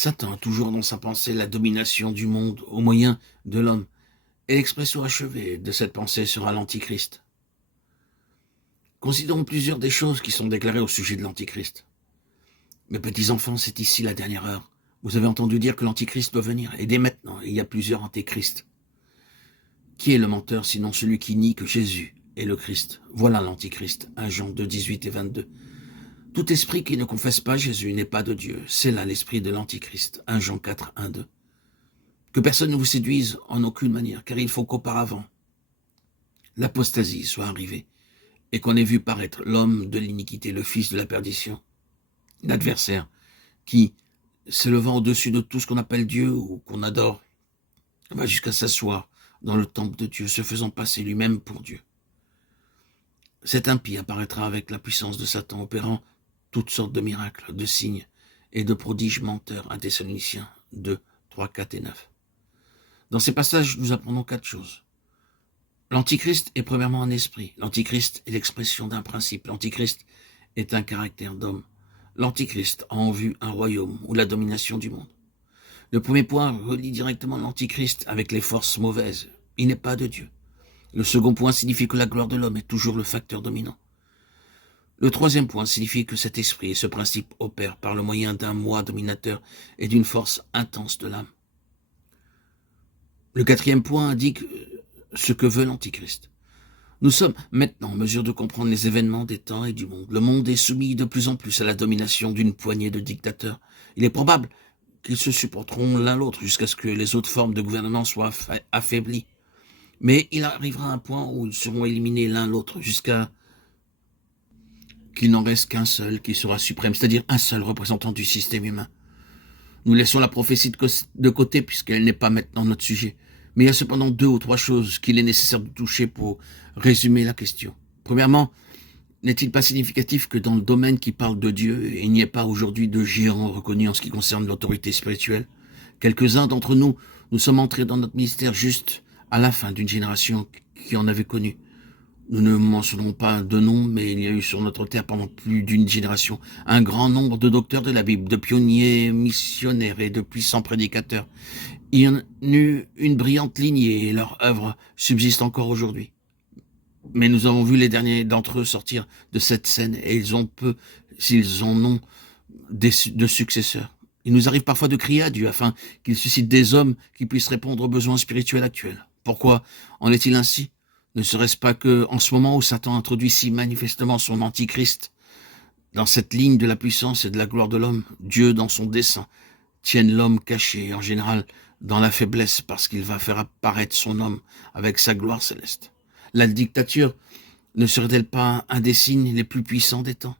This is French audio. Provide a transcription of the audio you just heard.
Satan a toujours dans sa pensée la domination du monde au moyen de l'homme, et l'expression achevée de cette pensée sera l'Antichrist. Considérons plusieurs des choses qui sont déclarées au sujet de l'Antichrist. Mes petits enfants, c'est ici la dernière heure. Vous avez entendu dire que l'Antichrist doit venir, et dès maintenant, il y a plusieurs Antichrists. Qui est le menteur sinon celui qui nie que Jésus est le Christ? Voilà l'Antichrist, 1 Jean 2, 18 et 22. Tout esprit qui ne confesse pas Jésus n'est pas de Dieu. C'est là l'esprit de l'Antichrist, 1 Jean 4, 1, 2. Que personne ne vous séduise en aucune manière, car il faut qu'auparavant l'apostasie soit arrivée, et qu'on ait vu paraître l'homme de l'iniquité, le fils de la perdition, l'adversaire, qui, s'élevant au-dessus de tout ce qu'on appelle Dieu ou qu'on adore, va jusqu'à s'asseoir dans le temple de Dieu, se faisant passer lui-même pour Dieu. Cet impie apparaîtra avec la puissance de Satan, opérant toutes sortes de miracles, de signes et de prodiges menteurs. 1 Thessaloniciens 2, 3, 4 et 9. Dans ces passages, nous apprenons 4 choses. L'Antichrist est premièrement un esprit. L'Antichrist est l'expression d'un principe. L'Antichrist est un caractère d'homme. L'Antichrist a en vue un royaume ou la domination du monde. Le premier point relie directement l'Antichrist avec les forces mauvaises. Il n'est pas de Dieu. Le second point signifie que la gloire de l'homme est toujours le facteur dominant. Le troisième point signifie que cet esprit et ce principe opèrent par le moyen d'un moi dominateur et d'une force intense de l'âme. Le quatrième point indique ce que veut l'Antichrist. Nous sommes maintenant en mesure de comprendre les événements des temps et du monde. Le monde est soumis de plus en plus à la domination d'une poignée de dictateurs. Il est probable qu'ils se supporteront l'un l'autre jusqu'à ce que les autres formes de gouvernement soient affaiblies. Mais il arrivera un point où ils seront éliminés l'un l'autre jusqu'à qu'il n'en reste qu'un seul qui sera suprême, c'est-à-dire un seul représentant du système humain. Nous laissons la prophétie de côté puisqu'elle n'est pas maintenant notre sujet. Mais il y a cependant 2 ou 3 choses qu'il est nécessaire de toucher pour résumer la question. Premièrement, n'est-il pas significatif que dans le domaine qui parle de Dieu, il n'y ait pas aujourd'hui de géants reconnus en ce qui concerne l'autorité spirituelle? Quelques-uns d'entre nous, nous sommes entrés dans notre ministère juste à la fin d'une génération qui en avait connu. Nous ne mentionnerons pas de nom, mais il y a eu sur notre terre pendant plus d'une génération un grand nombre de docteurs de la Bible, de pionniers missionnaires et de puissants prédicateurs. Il y en a eu une brillante lignée et leur œuvre subsiste encore aujourd'hui. Mais nous avons vu les derniers d'entre eux sortir de cette scène et ils ont peu, s'ils en ont, de successeurs. Il nous arrive parfois de crier à Dieu afin qu'il suscite des hommes qui puissent répondre aux besoins spirituels actuels. Pourquoi en est-il ainsi? Ne serait-ce pas que, en ce moment où Satan introduit si manifestement son Antichrist dans cette ligne de la puissance et de la gloire de l'homme, Dieu, dans son dessein, tienne l'homme caché, en général dans la faiblesse, parce qu'il va faire apparaître son homme avec sa gloire céleste. La dictature ne serait-elle pas un des signes les plus puissants des temps?